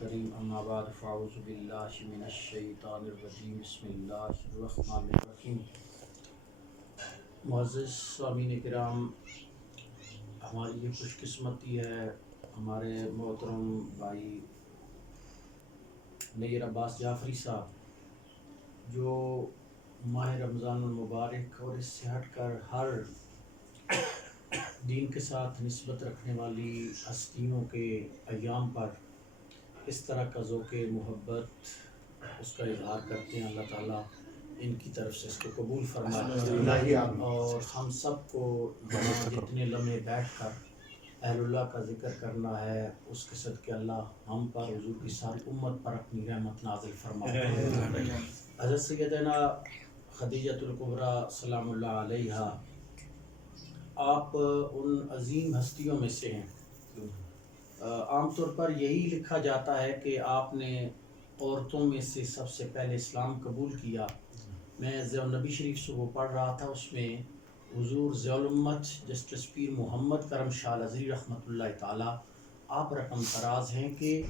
الکریم اما بعد فاعوذ باللہ من الشیطان الرجیم بسم اللہ الرحمن الرحیم۔ معزز سامعین کرام، ہماری یہ خوش قسمتی ہے، ہمارے محترم بھائی نیر عباس جعفری صاحب جو ماہ رمضان المبارک اور اس سے ہٹ کر ہر دین کے ساتھ نسبت رکھنے والی ہستیوں کے ایام پر اس طرح کا ذوق محبت اس کا اظہار کرتے ہیں، اللہ تعالیٰ ان کی طرف سے اس کو قبول فرمائے اور ہم سب کو یہاں جتنے لمحے بیٹھ کر اہل اللہ کا ذکر کرنا ہے اس کے صدقے اللہ ہم پر، حضور کی ساری امت پر اپنی رحمت نازل فرمائے۔ حضرت سیدنا خدیجۃ الکبریٰ سلام اللہ علیہا، آپ ان عظیم ہستیوں میں سے ہیں۔ عام طور پر یہی لکھا جاتا ہے کہ آپ نے عورتوں میں سے سب سے پہلے اسلام قبول کیا۔ میں ضیاء النبی شریف سے وہ پڑھ رہا تھا، اس میں حضور ضیاء الامت جسٹس پیر محمد کرم شاہ الازہری رحمۃ اللہ تعالیٰ آپ رقم فراز ہیں کہ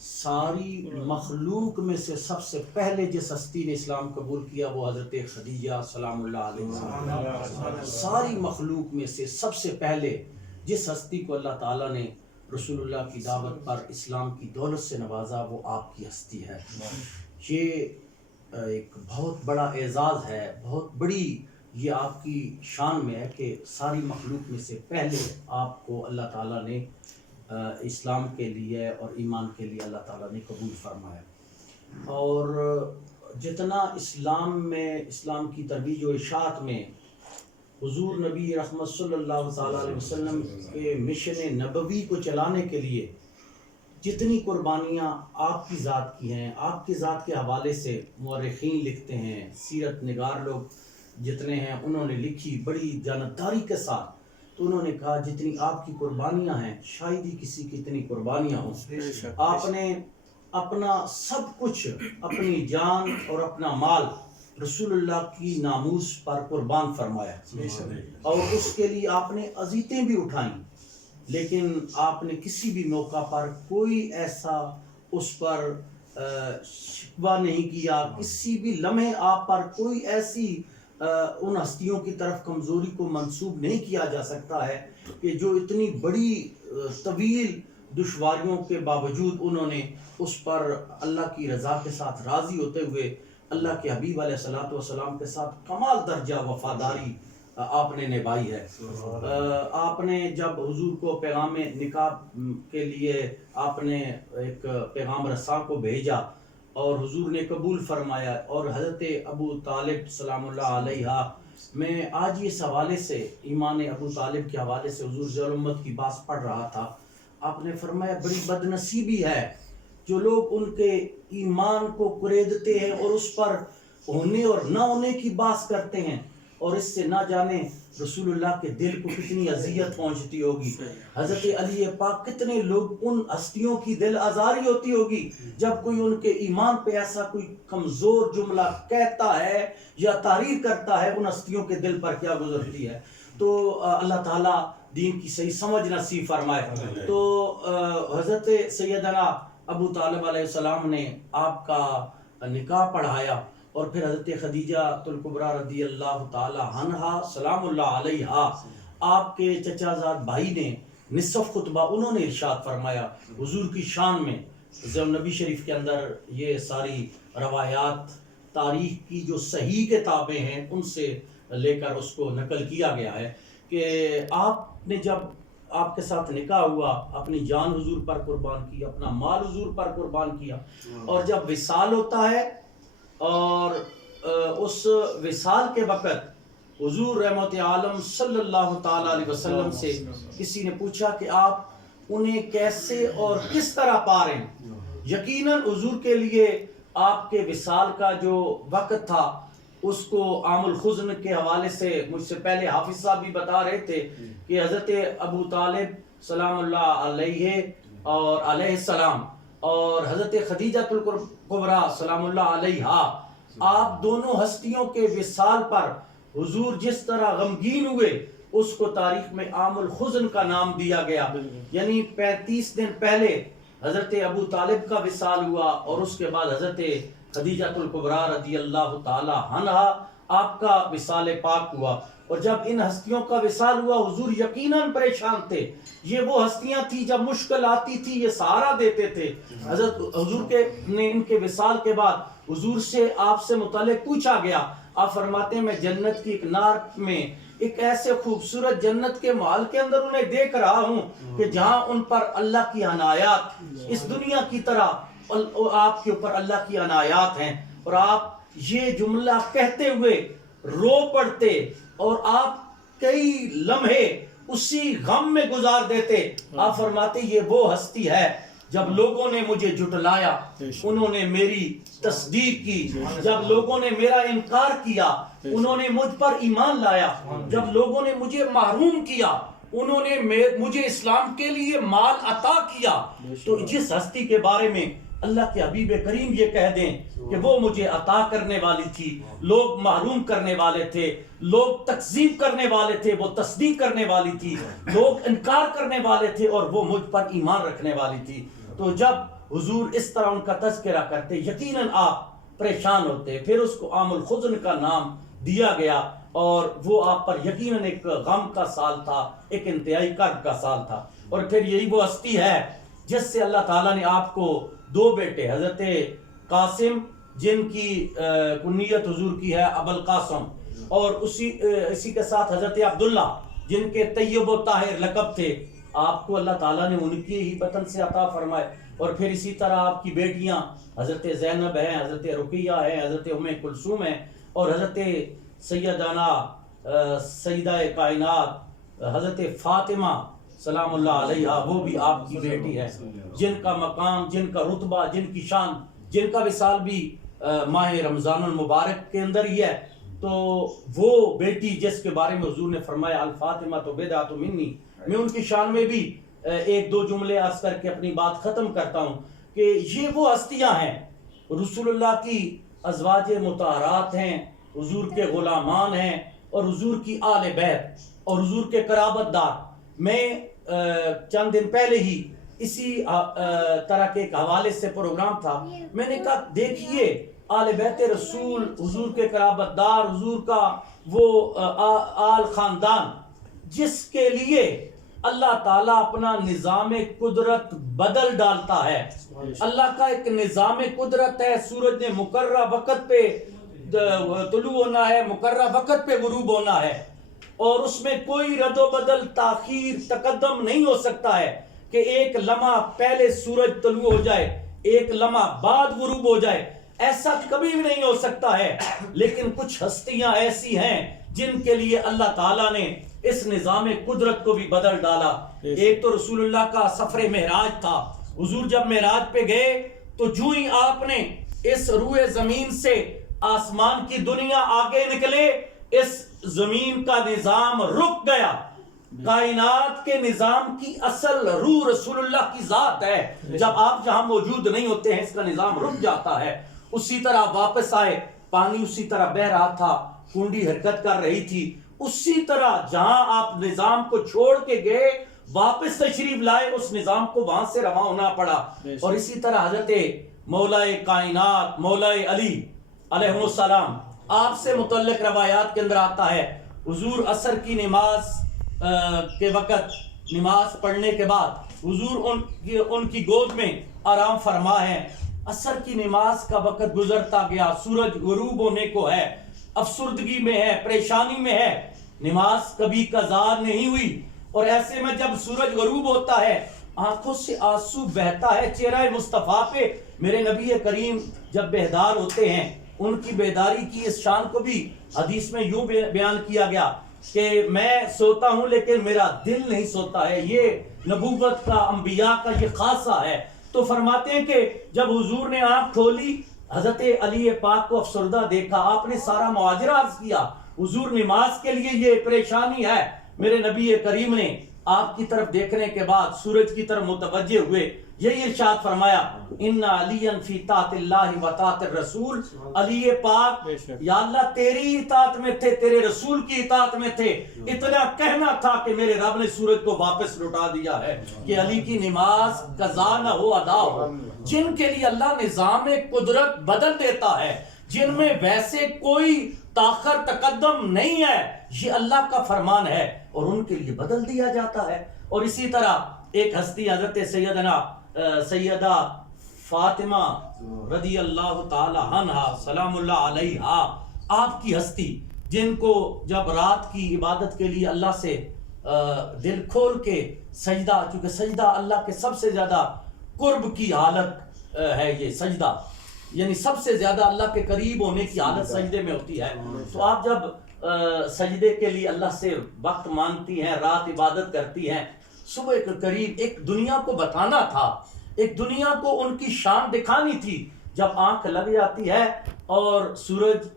ساری مخلوق میں سے سب سے پہلے جس ہستی نے اسلام قبول کیا وہ حضرت خدیجہ سلام اللہ علیہ۔ ساری مخلوق میں سے سب سے پہلے جس ہستی کو اللہ تعالیٰ نے رسول اللہ کی دعوت پر اسلام کی دولت سے نوازا وہ آپ کی ہستی ہے۔ یہ ایک بہت بڑا اعزاز ہے، بہت بڑی یہ آپ کی شان میں ہے کہ ساری مخلوق میں سے پہلے آپ کو اللہ تعالیٰ نے اسلام کے لیے اور ایمان کے لیے اللہ تعالیٰ نے قبول فرمایا۔ اور جتنا اسلام میں اسلام کی ترویج و اشاعت میں حضور نبی رحمت صلی اللہ تعالیٰ علیہ وسلم کے مشن نبوی کو چلانے کے لیے جتنی قربانیاں آپ کی ذات کی ہیں، آپ کی ذات کے حوالے سے مورخین لکھتے ہیں، سیرت نگار لوگ جتنے ہیں انہوں نے لکھی بڑی جانبداری کے ساتھ، تو انہوں نے کہا جتنی آپ کی قربانیاں ہیں شاید ہی کسی کی اتنی قربانیاں ہوں۔ آپ نے اپنا سب کچھ، اپنی جان اور اپنا مال رسول اللہ کی ناموس پر قربان فرمایا اور اس کے لیے آپ نے اذیتیں بھی اٹھائیں، لیکن آپ نے کسی بھی موقع پر کوئی ایسا اس پر شکوہ نہیں کیا، کسی بھی لمحے آپ پر کوئی ایسی ان ہستیوں کی طرف کمزوری کو منسوب نہیں کیا جا سکتا ہے کہ جو اتنی بڑی طویل دشواریوں کے باوجود انہوں نے اس پر اللہ کی رضا کے ساتھ راضی ہوتے ہوئے اللہ کے حبیب علیہ الصلوۃ والسلام کے ساتھ کمال درجہ وفاداری آپ نے نبھائی ہے۔ آپ نے جب حضور کو پیغام نکاح کے لیے آپ نے ایک پیغام رساں کو بھیجا اور حضور نے قبول فرمایا، اور حضرت ابو طالب سلام اللہ علیہ، میں آج اس حوالے سے ایمان ابو طالب کے حوالے سے حضور ضیاء الامت کی بات پڑھ رہا تھا، آپ نے فرمایا بڑی بدنصیبی ہے جو لوگ ان کے ایمان کو کریدتے ہیں اور اس پر ہونے اور نہ ہونے کی بات کرتے ہیں، اور اس سے نہ جانے رسول اللہ کے دل کو کتنی اذیت پہنچتی ہوگی، حضرت علی پاک کتنے لوگ ان ہستیوں کی دل آزاری ہوتی ہوگی جب کوئی ان کے ایمان پہ ایسا کوئی کمزور جملہ کہتا ہے یا تعریف کرتا ہے، ان ہستیوں کے دل پر کیا گزرتی ہے۔ تو اللہ تعالیٰ دین کی صحیح سمجھ نصیب فرمائے۔ تو حضرت سیدنا ابو طالب علیہ السلام نے آپ کا نکاح پڑھایا، اور پھر حضرت خدیجہ الکبریٰ رضی اللہ تعالی عنہا سلام اللہ علیہا، آپ کے چچا زاد بھائی نے نصف خطبہ انہوں نے ارشاد فرمایا حضور کی شان میں۔ ضیاء النبی شریف کے اندر یہ ساری روایات تاریخ کی جو صحیح کتابیں ہیں ان سے لے کر اس کو نقل کیا گیا ہے کہ آپ نے جب آپ کے ساتھ نکاح ہوا اپنی جان حضور پر قربان کی، اپنا مال حضور پر قربان کیا، اور جب وصال ہوتا ہے اور اس وصال کے وقت حضور رحمت عالم صلی اللہ تعالی علیہ وسلم سے کسی نے پوچھا کہ آپ انہیں کیسے اور کس طرح پا رہے ہیں؟ یقیناً حضور کے لیے آپ کے وصال کا جو وقت تھا اس کو عام الخزن کے حوالے سے مجھ سے پہلے حافظ صاحب بھی بتا رہے تھے کہ حضرت ابو طالب سلام اللہ علیہ اور علیہ السلام اور حضرت خدیجہ الکبریٰ سلام اللہ علیہا، آپ دونوں ہستیوں کے وصال پر حضور جس طرح غمگین ہوئے اس کو تاریخ میں عام الخزن کا نام دیا گیا، یعنی 35 دن پہلے حضرت ابو طالب کا وصال ہوا، اور اس کے بعد حضرت خدیجہ الکبریٰ رضی اللہ تعالی عنہا آپ کا وصال پاک ہوا۔ اور جب ان ہستیوں کا وصال ہوا حضور یقیناً پریشان تھے۔ یہ وہ ہستیاں تھی جب مشکل آتی تھی یہ سہارا دیتے تھے۔ حضرت حضور کے نے ان کے وصال کے بعد حضور سے آپ سے متعلق پوچھا گیا، آپ فرماتے ہیں میں جنت کی ایک نار میں ایک ایسے خوبصورت جنت کے محل کے اندر انہیں دیکھ رہا ہوں کہ جہاں ان پر اللہ کی عنایات اس دنیا کی طرح آپ کے اوپر اللہ کی عنایات ہیں۔ اور آپ یہ جملہ کہتے ہوئے رو پڑتے اور آپ کئی لمحے اسی غم میں گزار دیتے۔ آپ فرماتے یہ وہ ہستی ہے جب لوگوں نے مجھے جھٹلایا انہوں نے میری تصدیق کی، جب لوگوں نے میرا انکار کیا انہوں نے مجھ پر ایمان لایا، جب لوگوں نے مجھے محروم کیا انہوں نے مجھے اسلام کے لیے مال عطا کیا۔ تو جس ہستی کے بارے میں اللہ کے حبیب کریم یہ کہہ دیں کہ وہ مجھے عطا کرنے والی تھی، لوگ محروم کرنے والے تھے، لوگ تکذیب کرنے والے تھے وہ تصدیق کرنے والی تھی، لوگ انکار کرنے والے تھے اور وہ مجھ پر ایمان رکھنے والی تھی۔ تو جب حضور اس طرح ان کا تذکرہ کرتے یقیناً آپ پریشان ہوتے۔ پھر اس کو عام الحزن کا نام دیا گیا، اور وہ آپ پر یقیناً ایک غم کا سال تھا، ایک انتہائی کرب کا سال تھا۔ اور پھر یہی وہ ہستی ہے جس سے اللہ تعالیٰ نے آپ کو دو بیٹے حضرت قاسم جن کی کنیت حضور کی ہے ابو القاسم، اور اسی کے ساتھ حضرت عبداللہ جن کے طیب و طاہر لقب تھے، آپ کو اللہ تعالیٰ نے ان کی ہی بطن سے عطا فرمائے۔ اور پھر اسی طرح آپ کی بیٹیاں حضرت زینب ہیں، حضرت رقیہ ہیں، حضرت ام کلثوم ہیں، اور حضرت سیدنا سیدہ کائنات حضرت فاطمہ سلام اللہ علیہا وہ بھی آپ کی بیٹی ہے، جن کا مقام، جن کا رتبہ، جن کی شان، جن کا وصال بھی ماہ رمضان المبارک کے اندر ہی ہے۔ تو وہ بیٹی جس کے بارے میں حضور نے فرمایا الفاطمہ تو بدعۃ منی، میں ان کی شان میں بھی ایک دو جملے عرض کر کے اپنی بات ختم کرتا ہوں کہ یہ وہ ہستیاں ہیں رسول اللہ کی ازواج مطہرات ہیں، حضور کے غلامان ہیں، اور حضور کی آل بیت اور حضور کے قرابت دار۔ میں چند دن پہلے ہی اسی طرح کے ایک حوالے سے پروگرام تھا، میں نے کہا دیکھیے آل بیت رسول، حضور کے قرابت دار، حضور کا وہ آل خاندان جس کے لیے اللہ تعالیٰ اپنا نظام قدرت بدل ڈالتا ہے۔ اللہ کا ایک نظام قدرت ہے، سورج نے مقررہ وقت پہ طلوع ہونا ہے، مقررہ وقت پہ غروب ہونا ہے، اور اس میں کوئی رد و بدل، تاخیر، تقدم نہیں ہو سکتا ہے کہ ایک لمحہ پہلے سورج طلوع ہو جائے، ایک لمحہ بعد غروب ہو جائے، ایسا کبھی بھی نہیں ہو سکتا ہے۔ لیکن کچھ ہستیاں ایسی ہیں جن کے لیے اللہ تعالیٰ نے اس نظام قدرت کو بھی بدل ڈالا۔ ایک تو رسول اللہ کا سفر معراج تھا، حضور جب معراج پہ گئے تو جو ہی آپ نے اس روئے زمین سے آسمان کی دنیا آگے نکلے، اس زمین کا نظام رک گیا۔ کائنات کے نظام کی اصل روح رسول اللہ کی ذات ہے، جب آپ جہاں موجود نہیں ہوتے ہیں اس کا نظام رک جاتا ہے۔ اسی طرح واپس آئے، پانی اسی طرح بہ رہا تھا، کنڈی حرکت کر رہی تھی، اسی طرح جہاں آپ نظام کو چھوڑ کے گئے واپس تشریف لائے، اس نظام کو وہاں سے رواں ہونا پڑا۔ اور اسی طرح حضرت مولا کائنات مولا علی علیہ السلام، آپ سے متعلق روایات کے اندر آتا ہے حضور عصر کی نماز کے وقت نماز پڑھنے کے بعد حضور ان کی گود میں آرام فرما ہے۔ عصر کی نماز کا وقت گزرتا گیا، سورج غروب ہونے کو ہے، افسردگی میں ہے، پریشانی میں ہے، نماز کبھی قضا نہیں ہوئی۔ اور ایسے میں جب سورج غروب ہوتا ہے آنکھوں سے آنسو بہتا ہے چہرہ مصطفیٰ پہ۔ میرے نبی کریم جب بیدار ہوتے ہیں، ان کی بیداری کی اس شان کو بھی حدیث میں یوں بیان کیا گیا کہ میں سوتا ہوں لیکن میرا دل نہیں سوتا ہے۔ یہ نبوت کا، انبیاء کا یہ خاصہ ہے۔ تو فرماتے ہیں کہ جب حضور نے آنکھ کھولی، حضرت علی پاک کو افسردہ دیکھا، آپ نے سارا معاجرہ عرض کیا، حضور نماز کے لیے یہ پریشانی ہے۔ میرے نبی کریم نے آپ کی طرف دیکھنے کے بعد سورج کی طرف متوجہ ہوئے، یہی ارشاد فرمایا ان علی فی طاعت اللہ و طاعت الرسول، علی پاک یا اللہ تیری اطاعت میں تھے، تیرے رسول کی اطاعت میں تھے، اتنا کہنا تھا کہ میرے رب نے سورج کو واپس لوٹا دیا ہے کہ علی کی نماز قضا نہ ہو ادا ہو۔ جن کے لیے اللہ نظام قدرت بدل دیتا ہے، جن میں ویسے کوئی تاخر تقدم نہیں ہے، یہ اللہ کا فرمان ہے اور ان کے لیے بدل دیا جاتا ہے۔ اور اسی طرح ایک ہستی حضرت سیدہ فاطمہ رضی اللہ تعالی عنہا سلام اللہ علیہا، آپ کی ہستی جن کو جب رات کی عبادت کے لیے اللہ سے دل کھول کے سجدہ، چونکہ سجدہ اللہ کے سب سے زیادہ قرب کی حالت ہے، یہ سجدہ یعنی سب سے زیادہ اللہ کے قریب ہونے کی حالت سجدے میں ہوتی ہے، تو آپ جب سجدے کے لیے اللہ سے وقت مانگتی ہیں، رات عبادت کرتی ہیں، صبح کے قریب ایک دنیا کو بتانا تھا، ایک دنیا کو ان کی شان دکھانی تھی، جب آنکھ لگ جاتی ہے اور سورج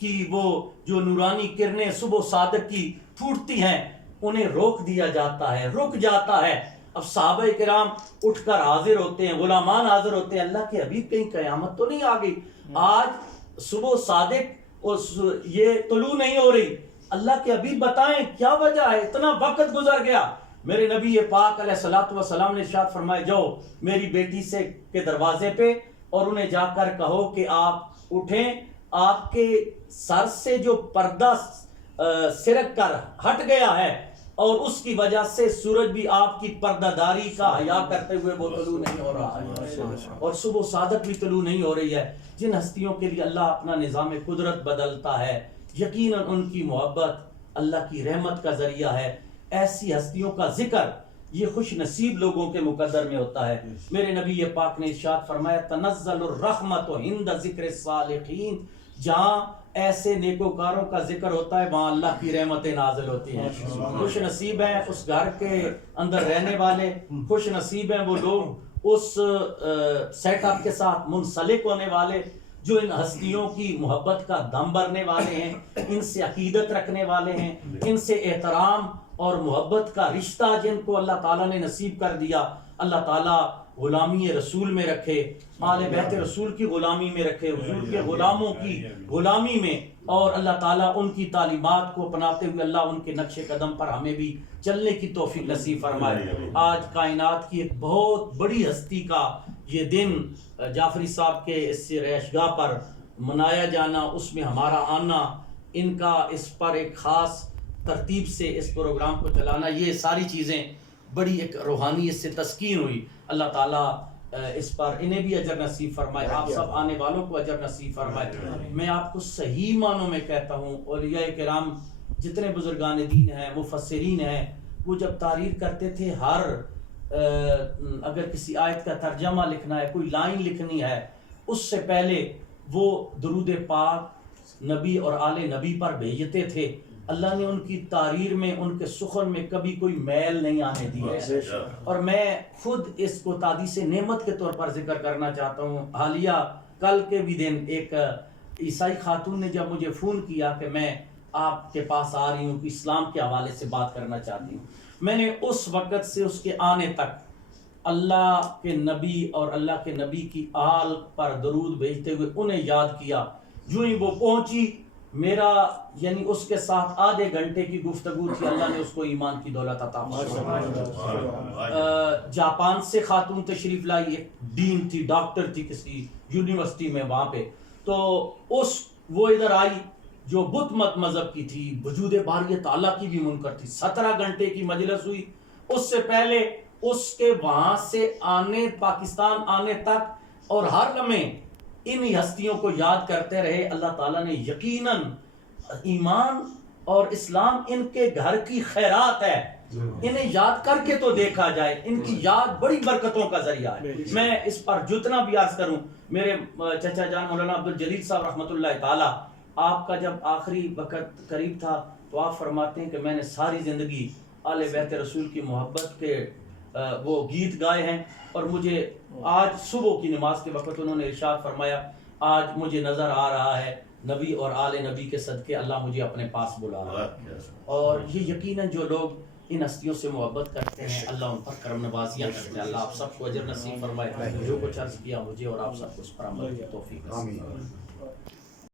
کی وہ جو نورانی کرنیں صبح صادق کی پھوٹتی ہیں، انہیں روک دیا جاتا ہے، رک جاتا ہے۔ اب صحابہ کرام اٹھ کر حاضر ہوتے ہیں، غلامان حاضر ہوتے ہیں، اللہ کے حبیب کہیں قیامت تو نہیں آ گئی؟ آج صبح صادق اور یہ طلوع نہیں ہو رہی، اللہ کے حبیب بتائیں کیا وجہ ہے، اتنا وقت گزر گیا۔ میرے نبی پاک علیہ الصلوۃ والسلام نے ارشاد فرمایا جاؤ میری بیٹی سے کے دروازے پہ اور انہیں جا کر کہو کہ آپ اٹھیں، آپ کے سر سے جو پردہ سرک کر ہٹ گیا ہے اور اس کی وجہ سے سورج بھی آپ کی پردہ داری کا حیا کرتے ہوئے وہ طلوع نہیں ہو رہا ہے اور صبح صادق بھی طلوع نہیں ہو رہی ہے۔ جن ہستیوں کے لیے اللہ اپنا نظام قدرت بدلتا ہے، یقیناً ان کی محبت اللہ کی رحمت کا ذریعہ ہے۔ ایسی ہستیوں کا ذکر یہ خوش نصیب لوگوں کے مقدر میں ہوتا ہے۔ میرے نبی پاک نے ارشاد فرمایا تنزل الرحمت عند ذکر الصالحین، جہاں ایسے نیکوکاروں کا ذکر ہوتا ہے وہاں اللہ کی رحمتیں نازل ہوتی ہیں۔ خوش نصیب ہیں اس گھر کے اندر رہنے والے، خوش نصیب ہیں وہ لوگ اس سیٹ اپ کے ساتھ منسلک ہونے والے جو ان ہستیوں کی محبت کا دم بھرنے والے ہیں، ان سے عقیدت رکھنے والے ہیں، ان سے احترام اور محبت کا رشتہ جن کو اللہ تعالیٰ نے نصیب کر دیا، اللہ تعالیٰ غلامی رسول میں رکھے، آل بیت رسول کی غلامی میں رکھے، حضور کے غلاموں کی غلامی میں، اور اللہ تعالیٰ ان کی تعلیمات کو اپناتے ہوئے اللہ ان کے نقش قدم پر ہمیں بھی چلنے کی توفیق نصیب فرمائے۔ آج کائنات کی ایک بہت بڑی ہستی کا یہ دن جعفری صاحب کے اس رہائش گاہ پر منایا جانا، اس میں ہمارا آنا، ان کا اس پر ایک خاص ترتیب سے اس پروگرام کو چلانا، یہ ساری چیزیں بڑی ایک روحانی اس سے تسکین ہوئی۔ اللہ تعالیٰ اس پر انہیں بھی اجر نصیب فرمائے، آپ سب آنے والوں کو اجر نصیب فرمائے۔ میں آپ کو صحیح معنوں میں کہتا ہوں، اولیاء کرام جتنے بزرگان دین ہیں، مفسرین ہیں، وہ جب تحریر کرتے تھے، ہر اگر کسی آیت کا ترجمہ لکھنا ہے، کوئی لائن لکھنی ہے، اس سے پہلے وہ درود پاک نبی اور آل نبی پر بھیجتے تھے۔ اللہ نے ان کی تحریر میں، ان کے سخن میں کبھی کوئی میل نہیں آنے دی ہے، اور میں خود اس کو تحدیث نعمت کے طور پر ذکر کرنا چاہتا ہوں۔ حالیہ کل کے بھی دن ایک عیسائی خاتون نے جب مجھے فون کیا کہ میں آپ کے پاس آ رہی ہوں کہ اسلام کے حوالے سے بات کرنا چاہتی ہوں، میں نے اس وقت سے اس کے آنے تک اللہ کے نبی اور اللہ کے نبی کی آل پر درود بھیجتے ہوئے انہیں یاد کیا۔ جو ہی وہ پہنچی، میرا یعنی اس کے ساتھ آدھے گھنٹے کی گفتگو تھی، اللہ نے اس کو ایمان کی دولت عطا فرمائی۔ جاپان سے خاتون تشریف لائی، ایک ڈین تھی، ڈاکٹر تھی کسی یونیورسٹی میں وہاں پہ، تو وہ ادھر آئی جو بت مت مذہب کی تھی، وجود باری تعالیٰ کی بھی منکر تھی۔ 17 گھنٹے کی مجلس ہوئی۔ اس سے پہلے اس کے وہاں سے آنے، پاکستان آنے تک اور ہر لمحے انہی ہستیوں کو یاد کرتے رہے۔ اللہ تعالیٰ نے یقیناً ایمان اور اسلام ان کے گھر کی خیرات ہے، انہیں یاد کر کے تو دیکھا جائے، ان کی یاد بڑی برکتوں کا ذریعہ ہے۔ میں اس پر جتنا بھی عرض کروں، میرے چچا جان مولانا عبدالجلیل صاحب رحمۃ اللہ تعالیٰ، آپ کا جب آخری وقت قریب تھا تو آپ فرماتے ہیں کہ میں نے ساری زندگی آل بیت رسول کی محبت کے وہ گیت گائے ہیں، اور مجھے آج صبح کی نماز کے وقت انہوں نے ارشاد فرمایا آج مجھے نظر آ رہا ہے نبی اور آل نبی کے صدقے اللہ مجھے اپنے پاس بلا رہا ہے۔ اور یہ یقیناً جو لوگ ان ہستیوں سے محبت کرتے ہیں، اللہ ان پر کرم نوازیاں کرتے ہیں. اللہ آپ سب کو اجر نصیب فرمائے. جو کچھ عرض کیا مجھے اور آپ سب کو اس پر عمل کی توفیق نصیب فرمائے.